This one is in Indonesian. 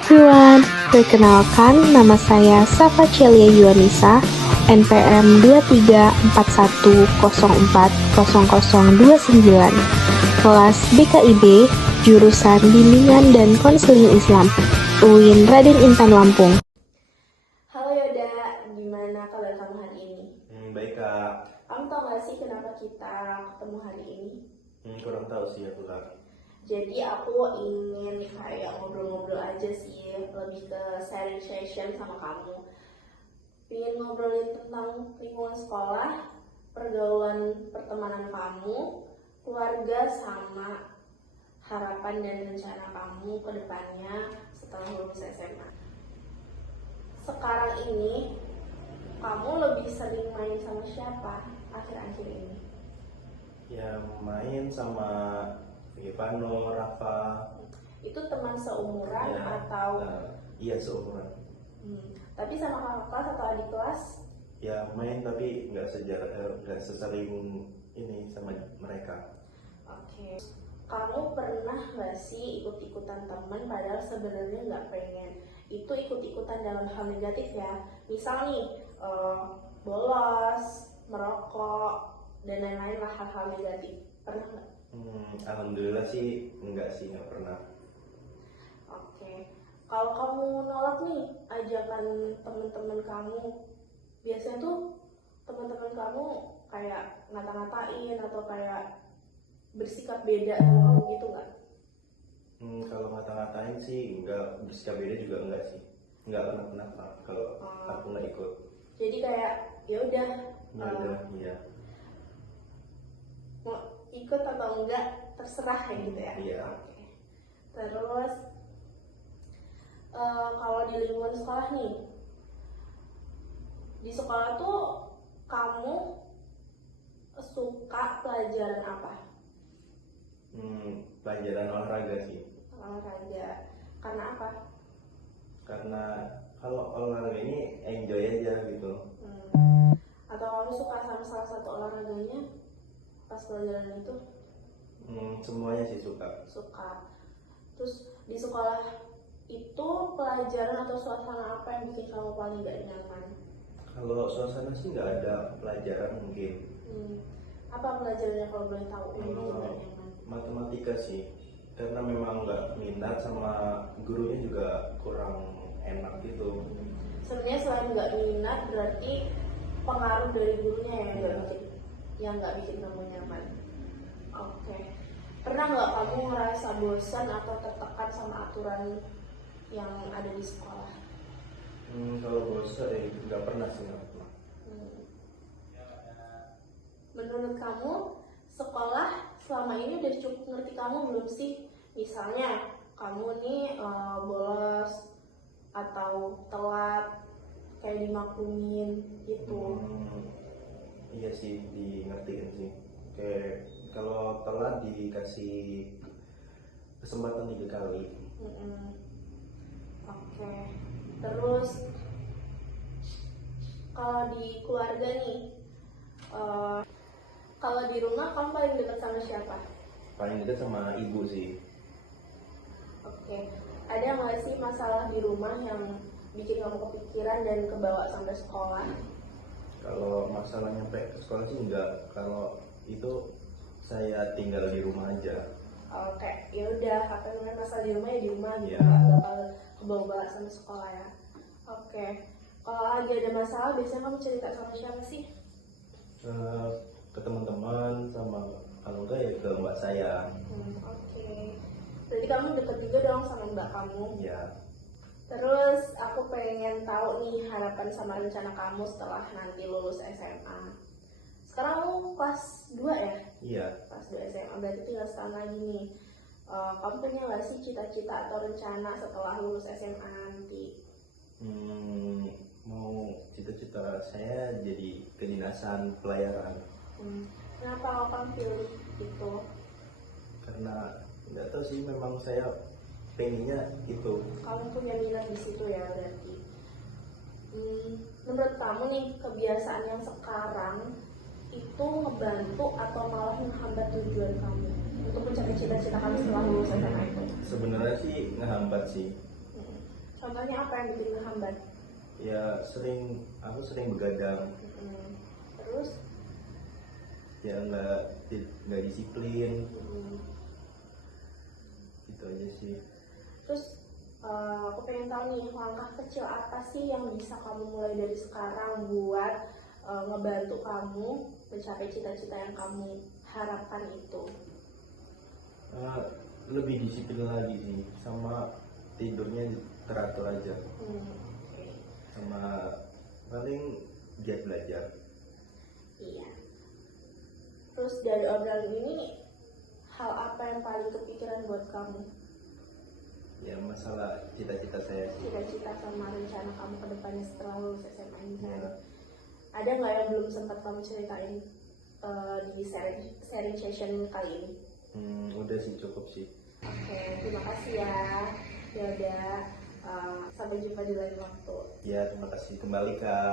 everyone, perkenalkan nama saya Safa Celia Yuanisa, NPM 2341040029, kelas BKIB, jurusan Bimbingan dan Konseling Islam, UIN Raden Intan Lampung. Halo Yoda, gimana kabar kamu hari ini? Baik kak. Kamu tau gak sih kenapa kita ketemu hari ini? Kurang tahu sih aku kak. Jadi aku ingin kayak ngobrol-ngobrol aja sih, lebih ke sharing session sama kamu. Ingin ngobrolin tentang lingkungan sekolah, pergaulan pertemanan kamu, keluarga, sama harapan dan rencana kamu ke depannya setelah lulus SMA. Sekarang ini, kamu lebih sering main sama siapa akhir-akhir ini? Ya main sama Ivano, Rafa. Itu teman seumuran Ya, atau iya seumuran. tapi sama kakak kelas atau adik kelas? Ya main tapi nggak sesering ini sama mereka. Oke. Kamu pernah nggak sih ikut-ikutan teman padahal sebenarnya nggak pengen? Itu ikut-ikutan dalam hal negatif ya. Misal nih bolos, merokok, dan lain-lain lah hal-hal negatif. Pernah nggak? Alhamdulillah sih nggak pernah. Oke. Kalau kamu nolak nih ajakan teman-teman kamu, biasanya tuh teman-teman kamu kayak ngata-ngatain atau kayak bersikap beda sama kamu gitu nggak? Kalau ngata-ngatain sih nggak, bersikap beda juga nggak sih. Nggak pernah Kak, kalau aku nggak ikut. Jadi kayak ya udah Iya. mau ikut atau enggak terserah kayak gitu ya. Iya. Oke. Terus kalau di lingkungan sekolah nih, di sekolah tuh kamu suka pelajaran apa? Pelajaran olahraga sih. Olahraga. Karena apa? Karena kalau olahraga ini enjoy aja gitu. Atau kamu suka sama salah satu olahraganya pas pelajaran itu? Semuanya sih suka. Suka. Terus di sekolah itu pelajaran atau suasana apa yang bikin kamu paling gak nyaman? Kalau suasana sih nggak ada pelajaran mungkin. Apa pelajarannya kalau boleh tahu yang bikin gak nyaman? Matematika sih, karena memang nggak minat sama gurunya juga kurang enak gitu. Sebenarnya selain nggak minat berarti pengaruh dari gurunya yang nggak bikin kamu nyaman. Oke. Pernah nggak kamu ngerasa bosan atau tertekan sama aturan yang ada di sekolah? Kalau bosan nggak pernah sih, nggak pernah. Menurut kamu sekolah selama ini udah cukup ngerti kamu belum sih? Misalnya kamu nih bolos atau telat kayak dimaklumin gitu. Iya sih, dingertiin sih. Kayak kalau telat dikasih kesempatan 3 kali. Oke. Terus kalau di keluarga nih, kalau di rumah kamu paling dekat sama siapa? Paling dekat sama ibu sih. Oke. Ada nggak sih masalah di rumah yang bikin kamu kepikiran dan kebawa sampai sekolah? Kalau masalah nyampe ke sekolah sih enggak. Kalau itu saya tinggal di rumah aja. Oke, ya udah, apa namanya masalah di rumah ya di rumah gitu, Iya. nggak bakal kebawa sampai sekolah ya. Oke. Kalau lagi ada masalah biasanya kamu cerita sama siapa sih? Ke teman-teman, sama kalau enggak ya ke mbak saya. Oke. Berarti kamu deket juga dong sama mbak kamu. Iya. Terus aku pengen tahu nih harapan sama rencana kamu setelah nanti lulus SMA. Sekarang kamu kelas 2 ya? Iya. Kelas 2 SMA, berarti tinggal setahun lagi nih. Kamu punya nggak sih cita-cita atau rencana setelah lulus SMA nanti? Mau cita-cita saya jadi kedinasan pelayaran. Kenapa kamu pilih itu? Karena nggak tahu sih, memang saya pengennya itu. Kamu punya minat di situ ya berarti. Menurut kamu nih kebiasaan yang sekarang itu ngebantu atau malah menghambat tujuan kamu untuk mencapai cita-cita kamu setelah lulus SMA itu? Sebenarnya sih ngehambat sih. Contohnya apa yang bikin ngehambat? Ya aku sering begadang, Terus? ya nggak disiplin, gitu aja sih. Terus aku pengen tahu nih, langkah kecil apa sih yang bisa kamu mulai dari sekarang buat ngebantu kamu mencapai cita-cita yang kamu harapkan itu? Lebih disiplin lagi sih, sama tidurnya teratur aja, Oke. sama paling giat belajar. Iya. Terus dari obrolan ini, hal apa yang paling kepikiran buat kamu? Ya masalah cita-cita saya sih. Cita-cita sama rencana kamu ke depannya setelah lulus SMA ini kan? Ya, Ada nggak yang belum sempat kamu ceritain di sharing session kali ini? udah sih, cukup sih. Oke, terima kasih ya. Ya udah, sampai jumpa di lain waktu. Ya, terima kasih kembali Kak.